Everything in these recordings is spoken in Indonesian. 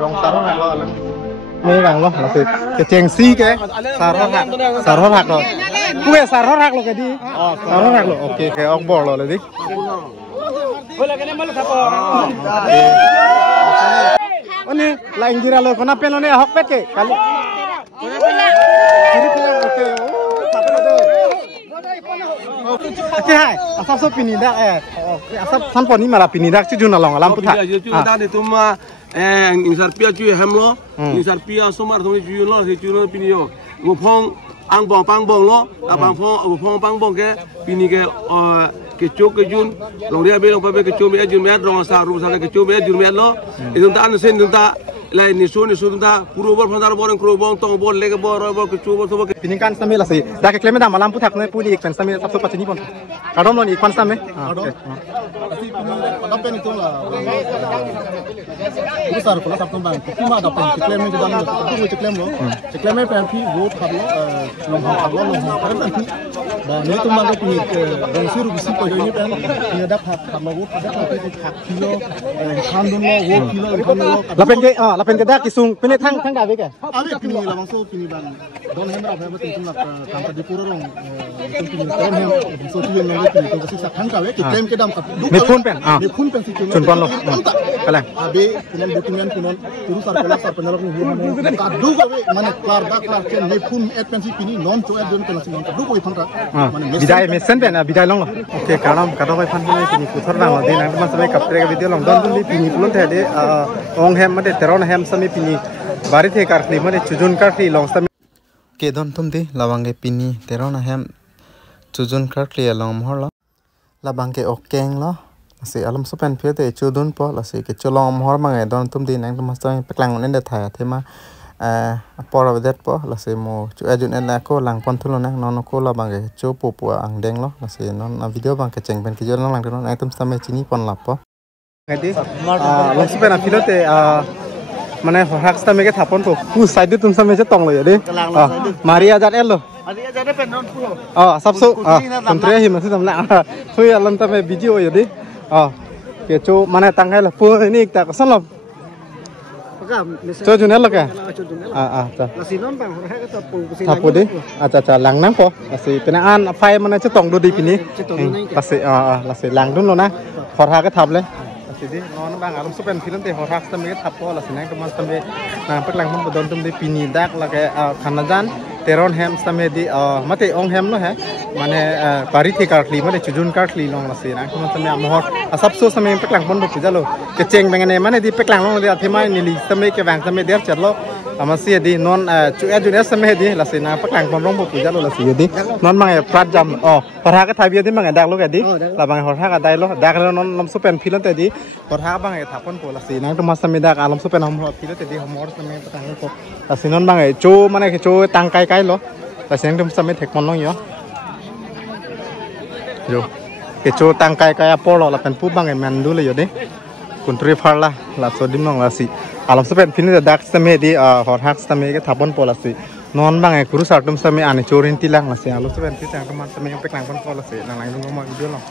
rong sarot hak lo mấy vàng lo là cái chèn xi cái sarot hak lo quê sarot hak lo cái đi sarot hak lo ok cái ông bỏ lo là đi ini lain dira lo kena pen lo nih hok pet ke kali oke oke hai asap so pinidak asap sanpon ni malah pinidak cu juna long alam putar tadi tu mah insar pia cu hem lo insar pia somar tu cu lo si cu lo pinio ngupong ang bong pang bong lo abang pong pang bong ke pini ke kecuk kejun long dia belong pape kecuk me jun me rong sa ru sa kecuk me jun me lo itu ta anu sen ta lain ni so ta puro bor pandar bor kro bong tong bor lege bor kecuk bor so pini kan sambil lah sih dah ke klaim dah malam putak ne puli iklan sambil sab so pacini pon kadom lo ni iklan sambil kadom pen itu lah besar kalau sab tumbang cuma ada pen klaim ni dalam itu klaim lo klaim me pen pi go thab lo long kan dan ini tumbang ke pini dong siru bisi ko ini pen ni dah thab lo dah thab ke kilo kan dong lo kilo kan lo lapen ke dah kisung pini thang dah ke Abi pini langsung pini ban. Don hem ra bhai betul nak tangka di pura rong. Pini keren hem so tujuan nang pini to kasi sak thangka we ki claim ke dam ka. Me phone pen si chun pon lo. Kala. Abi punan dokumen punan turu sar penalok ni hurman. Ka du ko we mane klar chen me phone et pen si pini non to et don pen si non ka du ko thangka. Bidai mesen pen bidai long lo. Oke kadam pai phan pini puthar nang lo dinang mas sampai kaptre ke video long don pini pulun the de ong hem mate teron hem sami pini bari the karli mane chujun karli long sami ke don tum di lawange pini teron hem chujun karli long mohla labang ke okeng lo ase alam supen phe te chudun po la se ke cholong mohor mangai don tum di nang mas sampai peklang nen de tha thema por vedet po la se mo chu ajun en la ko lang pon thulo nang non ko labang ke chu pu ang deng lo la se non video bang ke cheng ben ke jon lang don tum sampai chini pon la po ngadi long supen apilote mana hak stamme ke thapon po pu side tum sampai che tong lo ya de maria jat el lo Maria jat pen non pulo. sabso kontre hi masih tamla thui alam tame video ya de ke chu mana tangai la pu ni ta ka salop cho junel lo ka cha Lasinon bang ha ka tapu thapu de cha lang nang po asi penaan phai mana che tong do di pini pase la se lang dun lo na khor ha ka thap le jadi non bang alam supen film te horak sampe thapo la sinang kemas sampe na peklang mon bodon tum de pini dak la ke khanajan teron hem sampe di mate ong hem no he mane pari the kartli mane chujun kartli long la sinang kemas sampe amhor asap so sampe peklang mon bo pujalo ke cheng bengane mane di peklang long de athemai nili sampe ke bang sampe der chatlo amasi di non chu ajun sampe di la sinang peklang pon rong bo pujalo la si di non mangai prat jam parha ka thabi di mangai dak lo ke di la bang hor ha ka dai lo dak lo non lam supen film te di Korha bang ay thapon po la sinang to masamida alam so pen hom pilo te di homor same patang ko la sinon bang ay cho mane ke cho tangkai kai lo la sinang to same thek mon long yo ke cho tangkai kai apolo la pen pu bang ay mandu le yo de kuntri pharla la so dim long la si alam so pen pini dak same di hor hak same ke thapon po la si non bang ay kuru sartum same ani chorin tilang la si alam so pen pitang to same pek lang po la si nang lang ngomong video long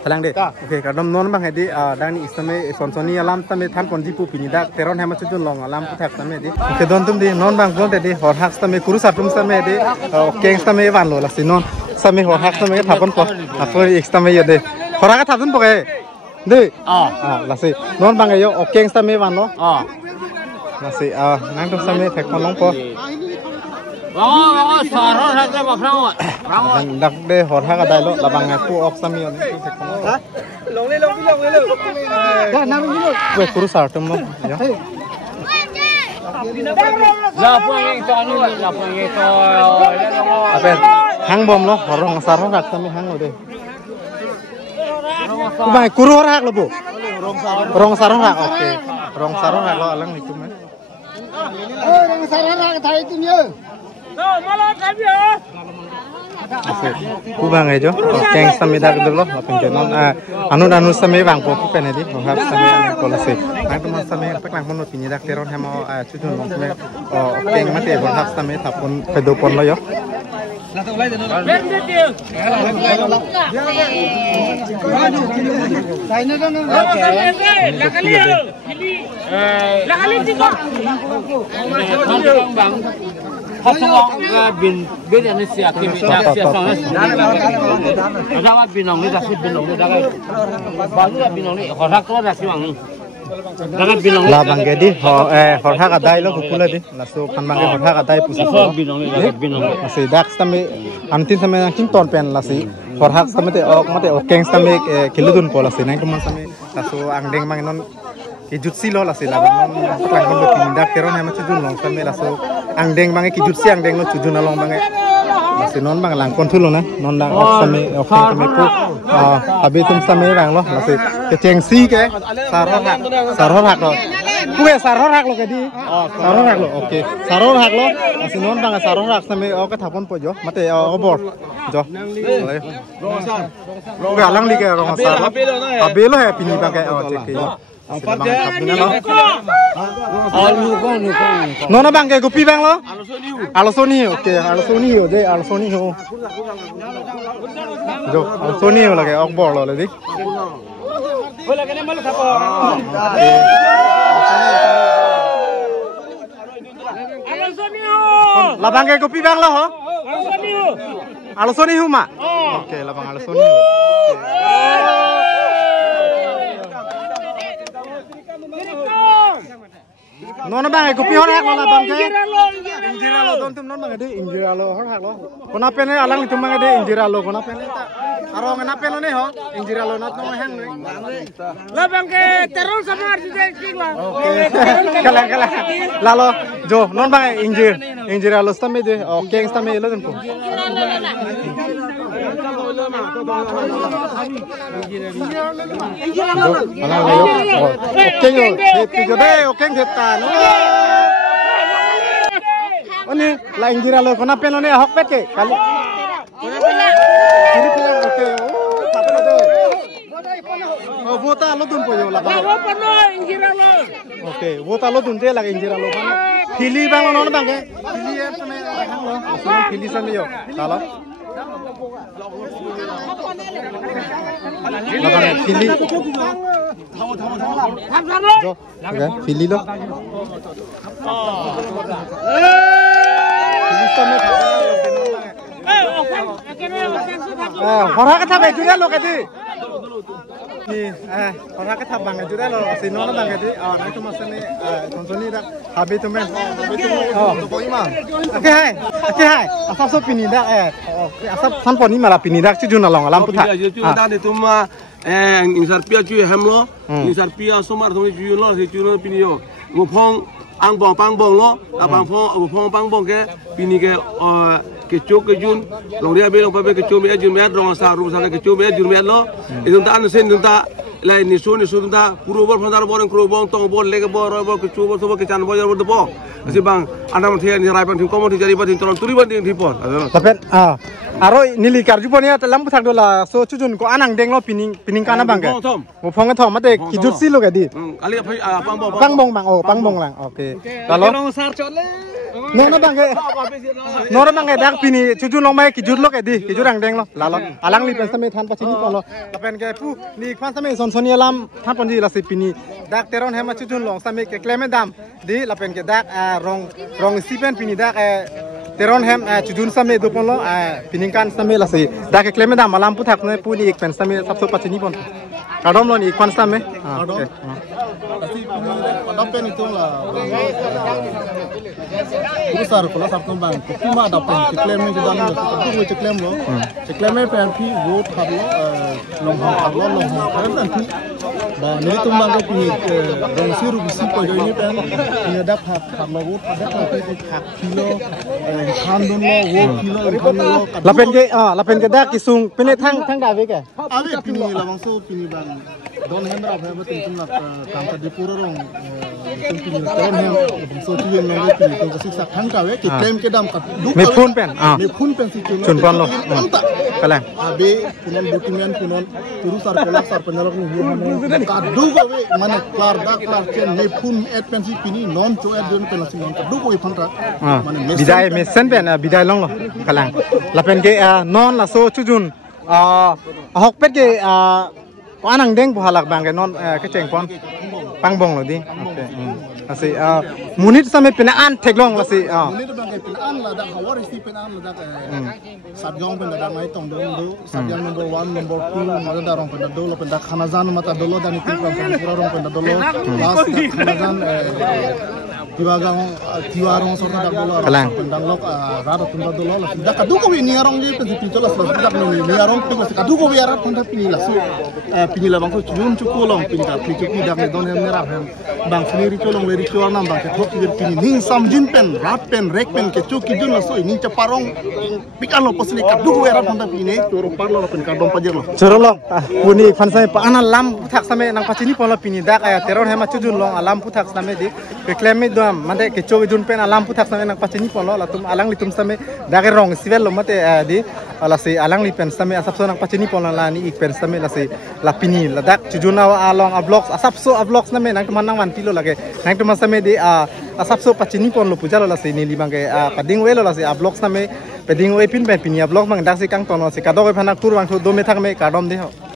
Talang deh. Oke, kadang non bang hedi dan istame sonsoni alam tame than ponji pu pinida teron hema chujun long alam puthak tame di. Oke, don tum di non bang bon di hor hak tame kuru satum tame di keng tame van lo la si non same hor hak tame thapon po apo ik tame ye de hor hak thapon po ke de la si non bang yo keng tame van lo la si nang tum tame thek kon long po sarot hak ma frang dak de hor hak dai lo labang pu ok sami on thek kon long le da nam ni lo we kuru satum mo ya la puang to ni la puang to apen hang bom lo horong sarot hak sami hang lo de Kubang kuru hak lo bu. Rong sarong hak oke. Rong sarong hak lo alang itu mah. Rong sarong hak thai itu nya. Kubang aja. Keng sami dak dulu apa jenon anu sami bang po pen di. Hak sami anu polisi. Nang teman sami pek nang menut ini dak teron hemo cudun long sami. Keng mati hak sami tapon pedopon lo yo. bin Indonesia Jawa binong ni dah binong ni dah baru dah binong ni orang tu dah siang ni lah bang gedi horha kadai lo kukula di lasu panbang horha kadai pusi binong masih dak sami antin sami kin ton pen lasi horha sami te ok mate okeng sami kiludun pola si nang teman sami lasu angdeng mang non kijutsi lo lasi lah non plan kon tindak teron hema cudun long sami lasu angdeng mang kijutsi angdeng lo cudun along bang masih non bang lang kon thulu na non lang ok sami okeng sami pu abi tum sami bang lo lasi kecengsi ke saror hak lo kue saror hak lo kedi saror hak lo oke saror hak lo masih non bang saror hak sami oke thapon pojo mate obor jo kue alang li ke rong saror abi lo he pini bang ke ceki nona bang ke kopi bang lo alosoni oke alosoni yo de alosoni ho jo alosoni ho lage obor lo le labang ke kopi bang lo ho alosoni hu ma oke labang alosoni hu nona bang ke kopi hor hak lo labang ke injira lo don tum non bang de injira lo hor hak lo kona pene alang itu bang de injira lo kona pene ta aro ngena pene ne ho injira lo not no hang labang ke terus sama arti kila kala lalo jo non bang injira lo stame de oke stame lo den ko oke yo pijo de oke theta no oni la injira lo kona peno ne hok pet ke kali kiri pila oke tapelo de vota lo dun poyo la oke vota lo dun de la injira lo kana khili bang lo non bang ke khili er same hang lo khili same yo talo labang khili jo oke khili lo khili same hora ka thabe jure lo kati ni hora ka thab bang jure lo sino na bang kati nai tu masane konsoni da habi tu men to poima oke hai asap so pini da asap san poni mala pini da chujun along alam putha da de tuma insar pia chu hamlo insar pia somar thoni chu lo se chu pini yo ngo phong ang bong pang bong lo abang phong pang bong ke pini ke kecuk kejun long dia belong pabe kecuk me ajun me rong sa rum sa kecuk me ajun me lo idun ta sen dun ta lai ni so ta puro bor phandar bor kro bong tong bor lege bor kecuk bor so ke chan bor bor depo asi bang andam the ni rai pan tim komo ti jari pan tolong turi ban ti pon tapi aro nili karju ponia telam puthak dola so chujun ko anang deng lo pining kana bang ke mo phong thom mate kijut si lo ke di ali pang bong bang lang oke lalu nona bang ke dak pini chujun long mai kijut lo ke di kijut ang deng lo lalu alang li pen same than pachini ko lo lapen ke pu ni khwan same sonsoni alam than ponji la si pini dak teron hema chujun long same ke kleme dam di lapen ke dak rong sipen pini dak teron hem chujun same do pon lo pining kan same la si dak ke kleme dam alam puthak ne puli ek pen same sabso pachini pon kadom lo ni ikwan sama. Kadom. Asi adapen itu lah. Besar kalau sabtu bang, cuma adapen. Ceklem ni kita ni, tu ceklem lo. Ceklem ni pergi vote hablo, longhong karena nanti. Bah, ni tu bang ko pini dongsi rubusi ko ini pen, ini ada hablo vote, ada tapi hak kilo, handun lo, vote kilo, handun lo. Lapen ke dah kisung, pini thang dah ke? Abe pini lah bang so pini bang. Don hendra apa betul tu nak kantor di pura rong. Pini keren hem, so tu yang ni pini tu kasih sak thang kawe, claim ke dam kat. Me phun pen si chun pan lo. Kalang. Abe punon dokumen punon turusar kolak sar penjalok ni kadu kawe mana klar chen me phun et pen si pini non to et don pen si non kadu ko iphanta. Bidai mesen pen bidai long lo. Kalang. Lapen ke non la so chujun. Hok pet ke anang deng buhalak bang ke non ke ceng pon. Pangbong lo di. Oke. Asi munit sampai penaan teglong lah si. Munit bang penaan lah dak hawar isti penaan lah dak satgong pen dak mai tong dong do satgong number 1 number 2 mada darong pen do lo pen dak khanazan mata dolo dan itu pura rong pen dolo last dak khanazan tiwarong sorta dak dolo pen dak lok rada pen dolo lah dak kadu ko ni arong je pen si colas lah dak ni arong pen si kadu ko biar pen dak pini lah su pini lah bang ko chun chukolong pini dak pini dak ni don hem merah hem bang sendiri colong dari cuanam bang ketok kiri pini ning samjin pen rat pen rek pen kecu kijun lah so ini caparong pikan lo posli kadu era panta pini coro parlo pen kadom pajer lo coro long puni fan sampai pa ana lam putak sampai nang pacini pon lo pini dak aya teror hema cujun long alam putak sampai di reklame doam mande kecu kijun pen alam putak sampai nang pacini pon lo latum alang litum sampai dak rong sivel lo mate di ala si alang li pen sampai asap so nang pacini pon la ni ik pen sampai la si la pini la dak cujun awa along a blocks asap so a blocks sampai nang teman nang tilo lagi nang tu masa me di asap so pacini pon lo puja lo la si ni limang ke pading we lo la si blocks na me pading we pin pin ya blocks mang dak si kang tono si kadok e phana kur bang thu do me thak me kadom de ho